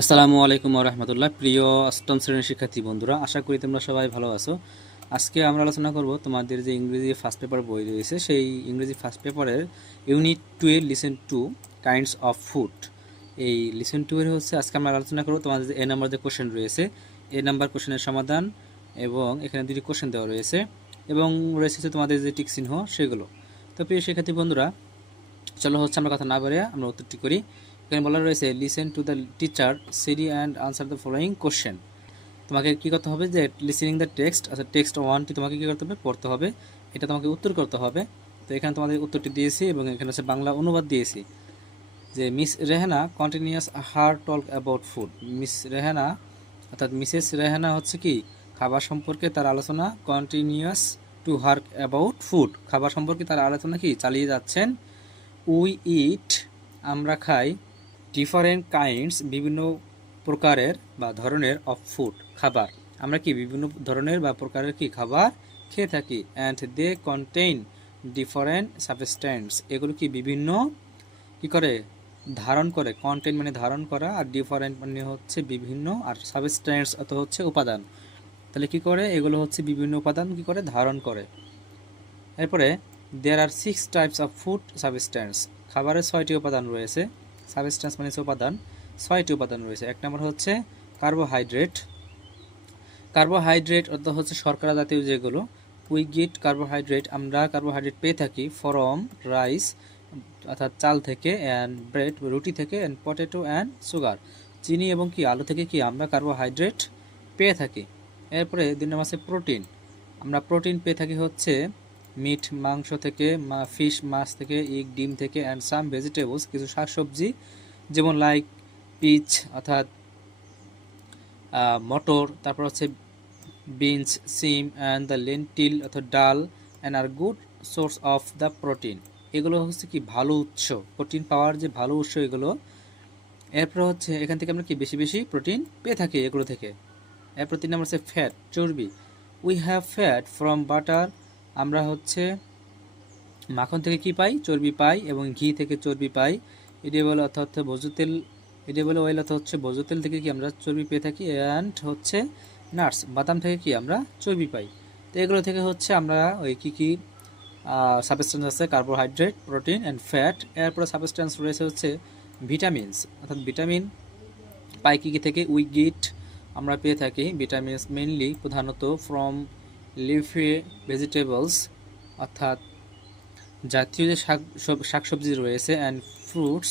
আসসালামু আলাইকুম রহমতুল্লাহ। প্রিয় অষ্টম শ্রেণীর শিক্ষার্থী বন্ধুরা, আশা করি তোমরা সবাই ভালো আছো। আজকে আমরা আলোচনা করব তোমাদের যে ইংরেজি ফার্স্ট পেপার বই রয়েছে, সেই ইংরেজি ফার্স্ট পেপারের ইউনিট 2 এর listen to kinds of food. এই লিসেন টু এর হচ্ছে আজকে আমরা আলোচনা করব তোমাদের যে এ নাম্বার যে কোশ্চেন রয়েছে, এ নাম্বার কোশ্চেনের সমাধান, এবং এখানে দুটি কোশ্চেন দেওয়া রয়েছে এবং রয়েছে তোমাদের যে টিক চিহ্ন সেগুলো। তো প্রিয় শিক্ষার্থী বন্ধুরা, চলো হচ্ছে আমরা কথা না বাড়িয়ে আমরা উত্তরটি করি। এখানে বলা রয়েছে listen to the teacher CD and answer the following question. তোমাকে কি করতে হবে যে লিসেনিং দ্য টেক্সট, আচ্ছা টেক্সট ওয়ানটি তোমাকে কি করতে হবে, পড়তে হবে, এটা তোমাকে উত্তর করতে হবে। তো এখানে তোমাদের উত্তরটি দিয়েছি এবং এখানে হচ্ছে বাংলা অনুবাদ দিয়েছি যে miss Rehana continuous her talk about food. Miss Rehana অর্থাৎ মিসেস রেহানা হচ্ছে কি খাবার সম্পর্কে তার আলোচনা, continuous to her about food, খাবার সম্পর্কে তার আলোচনা কি চালিয়ে যাচ্ছেন। উই ইট আমরা খাই, ডিফারেন্ট কাইন্ডস বিভিন্ন প্রকারের বা ধরনের অফ ফুড খাবার, আমরা কি বিভিন্ন ধরনের বা প্রকারের কি খাবার খেয়ে থাকি। And they contain different substance, এগুলো কি বিভিন্ন কি করে ধারণ করে, কন্টেইন মানে ধারণ করা, আর ডিফারেন্ট মানে হচ্ছে বিভিন্ন, আর সাবস্টেন্স অত হচ্ছে উপাদান। তাহলে কি করে, এগুলো হচ্ছে বিভিন্ন উপাদান কি করে ধারণ করে। এরপরে দেয়ার আর 6 টাইপস অফ ফুড সাবস্টেন্স, খাবারের 6টি উপাদান রয়েছে। সাবস্টেন্স মানে উপাদান, 6টি উপাদান রয়েছে। এক নম্বর হচ্ছে কার্বোহাইড্রেট। কার্বোহাইড্রেট অর্থাৎ হচ্ছে শর্করা জাতীয় যেগুলো, উই গেট কার্বোহাইড্রেট আমরা কার্বোহাইড্রেট পেয়ে থাকি ফ্রম রাইস অর্থাৎ চাল থেকে, অ্যান্ড ব্রেড রুটি থেকে, অ্যান্ড পটেটো অ্যান্ড সুগার চিনি এবং কি আলু থেকে কি আমরা কার্বোহাইড্রেট পেয়ে থাকি। এরপরে 2 নম্বর আছে প্রোটিন। আমরা প্রোটিন পেয়ে থাকি হচ্ছে মিট মাংস থেকে, ফিশ মাছ থেকে, এগ ডিম থেকে, অ্যান্ড সাম ভেজিটেবলস কিছু শাকসবজি যেমন লাইক পিচ অর্থাৎ মটর, তারপর হচ্ছে বিনস সিম, অ্যান্ড দ্য লেন্টিল অর্থাৎ ডাল, and are good source of the protein, এগুলো হচ্ছে কি ভালো উৎস, প্রোটিন পাওয়ার যে ভালো উৎস এগুলো। এরপর হচ্ছে এখান থেকে আমরা কি বেশি বেশি প্রোটিন পেয়ে থাকি এগুলো থেকে। এরপর 3 নম্বর হচ্ছে ফ্যাট চর্বি। We have fat from butter, আমরা হচ্ছে মাখন থেকে কি পাই, চর্বি পাই, এবং ঘি থেকে চর্বি পাই। এডিবল অর্থাৎ ভোজ্য তেল, এডিবল অয়েল অর্থাৎ হচ্ছে ভোজ্য তেল থেকে কি আমরা চর্বি পেয়ে থাকি। অ্যান্ড হচ্ছে নাটস বাদাম থেকে কি আমরা চর্বি পাই। তো এগুলো থেকে হচ্ছে আমরা ওই কী কী সাবস্টেন্স আছে, কার্বোহাইড্রেট, প্রোটিন অ্যান্ড ফ্যাট। এরপরে সাবস্টেন্স রয়েছে হচ্ছে ভিটামিনস, অর্থাৎ ভিটামিন পাই কী কী থেকে, উই গেট আমরা পেয়ে থাকি ভিটামিনস মেইনলি প্রধানত ফ্রম লিফি ভেজিটেবলস অর্থাৎ জাতীয় যে শাকসবজি রয়েছে, অ্যান্ড ফ্রুটস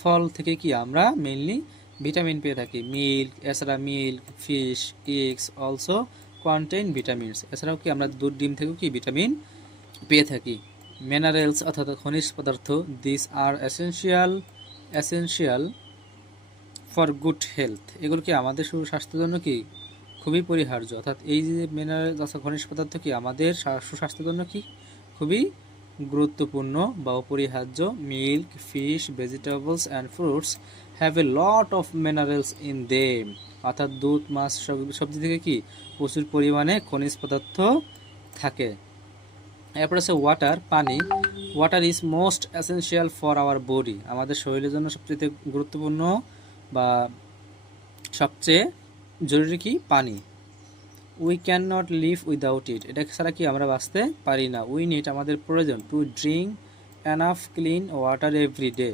ফল থেকে কি আমরা মেইনলি ভিটামিন পেয়ে থাকি। মিল্ক, এছাড়া milk, fish, eggs also contain vitamins, এছাড়াও কি আমরা দুধ ডিম থেকেও কি ভিটামিন পেয়ে থাকি। মিনারেলস অর্থাৎ খনিজ পদার্থ, this are essential for good health, এগুলো কি আমাদের সুস্বাস্থ্যের জন্য কি খুবই পরিহার্য, অর্থাৎ এই যে মিনারেলস অর্থাৎ খনিজ পদার্থ কি আমাদের সুস্বাস্থ্যের জন্য কি খুবই গুরুত্বপূর্ণ বা অপরিহার্য। Milk, fish, vegetables and fruits have a lot of minerals in them, অর্থাৎ দুধ মাছ সবজি থেকে কি প্রচুর পরিমাণে খনিজ পদার্থ থাকে। এরপর আছে ওয়াটার পানি। Water is most essential for our body, আমাদের শরীরের জন্য সবচেয়ে গুরুত্বপূর্ণ বা সবচেয়ে জরুরি কি পানি। We can not live without it, এটা ছাড়া কি আমরা বাঁচতে পারি না। উই নিড আমাদের প্রয়োজন, to drink enough clean water every day,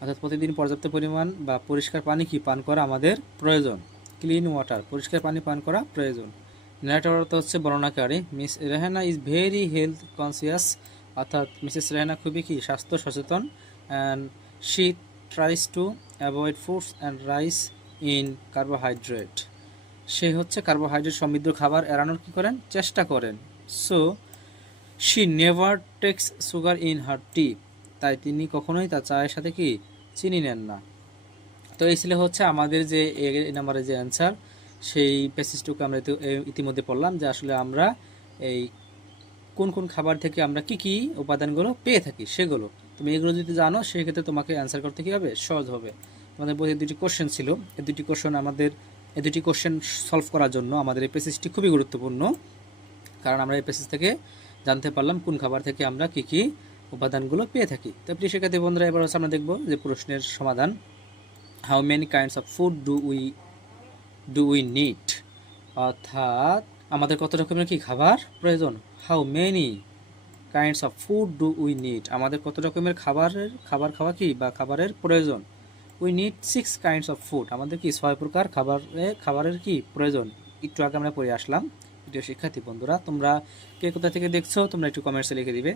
অর্থাৎ প্রতিদিন পর্যাপ্ত পরিমাণ বা পরিষ্কার পানি কি পান করা আমাদের প্রয়োজন। ক্লিন ওয়াটার পরিষ্কার পানি পান করা প্রয়োজন। ন্যারেটর অর্থ হচ্ছে বর্ণনাকারী। Miss Rehana is very health conscious, অর্থাৎ মিসেস রেহানা খুবই কি স্বাস্থ্য সচেতন। And she tries to avoid foods and rice in carbohydrate, সে হচ্ছে কার্বোহাইড্রেট সমৃদ্ধ খাবার এড়ানোর কি করেন চেষ্টা করেন। So she never takes sugar in her tea, তাই তিনি কখনোই তার চায়ের সাথে কি চিনি নেন না। তো এই ছিল হচ্ছে আমাদের যে এ নাম্বারের যে অ্যান্সার, সেই প্যাসেজটুকু আমরা ইতিমধ্যে পড়লাম যে আসলে আমরা এই কোন কোন খাবার থেকে আমরা কি কি উপাদানগুলো পেয়ে থাকি সেগুলো। তুমি এগুলো যদি জানো সেক্ষেত্রে তোমাকে অ্যান্সার করতে কী হবে, সহজ হবে। আমাদের বইয়ে 2টি কোশ্চেন ছিল, এই দুটি কোশ্চেন সলভ করার জন্য আমাদের এই প্যাসেজটি খুবই গুরুত্বপূর্ণ, কারণ আমরা এই প্যাসেজ থেকে জানতে পারলাম কোন খাবার থেকে আমরা কি কি উপাদানগুলো পেয়ে থাকি। তো প্রিয় শিক্ষার্থী বন্ধুরা, এবার হচ্ছে আমরা দেখব যে প্রশ্নের সমাধান। How many kinds of food do we need, অর্থাৎ আমাদের কত রকমের কি খাবার প্রয়োজন। How many kinds of food do we need, আমাদের কত রকমের খাবার খাওয়া কি বা খাবারের প্রয়োজন। We need 6 kinds of food, আমাদের কি 6 প্রকার খাবারের কি প্রয়োজন। একটু আগে আমরা পড়ে আসলাম। প্রিয় শিক্ষার্থী বন্ধুরা, তোমরা কে কোথা থেকে দেখছো তোমরা একটু কমেন্টসে লিখে দিবে।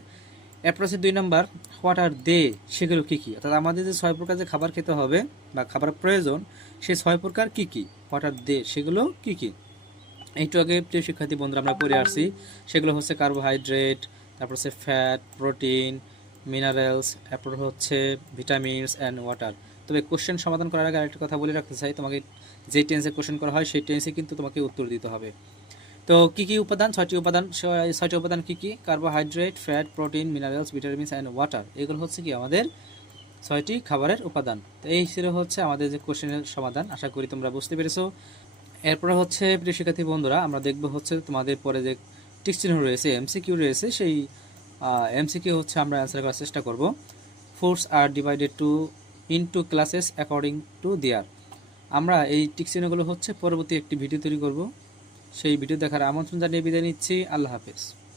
এরপর আছে 2 নাম্বার, হোয়াট আর দে, সেগুলো কী কী, অর্থাৎ আমাদের যে 6 প্রকার যে খাবার খেতে হবে বা খাবার প্রয়োজন সেই 6 প্রকার কী কী, হোয়াট আর দে, সেগুলো কী কী। একটু আগে প্রিয় শিক্ষার্থী বন্ধুরা আমরা পড়ে আসছি, সেগুলো হচ্ছে কার্বোহাইড্রেট, তারপর হচ্ছে ফ্যাট, প্রোটিন, মিনারেলস, এরপর হচ্ছে ভিটামিনস অ্যান্ড ওয়াটার। তবে কোশ্চেন সমাধান করার আগে আরেকটা কথা বলে রাখতে চাই, তোমাকে যে টেন্সে কোশ্চেন করা হয় সেই টেন্সে কিন্তু তোমাকে উত্তর দিতে হবে। তো কী কী উপাদান, 6টি উপাদান কী কী, carbohydrate, fat, protein, minerals, vitamins and water, এগুলো হচ্ছে কি আমাদের 6টি খাবারের উপাদান। তো এই ছিল হচ্ছে আমাদের যে কোশ্চেনের সমাধান, আশা করি তোমরা বুঝতে পেরেছো। এরপরে হচ্ছে প্রিয় শিক্ষার্থী বন্ধুরা আমরা দেখব হচ্ছে তোমাদের পরে যে টিক চিহ্ন রয়েছে, এমসিকিউ রয়েছে, সেই এমসিকিউ হচ্ছে আমরা অ্যান্সার করার চেষ্টা করব। Foods are divided into classes according to their, আমরা এই টিক চিহ্নগুলো হচ্ছে পরবর্তী একটি ভিডিও তৈরি করব। সেই ভিডিও দেখার আমন্ত্রণ জানিয়ে বিদায় নিচ্ছি। আল্লাহ হাফেজ।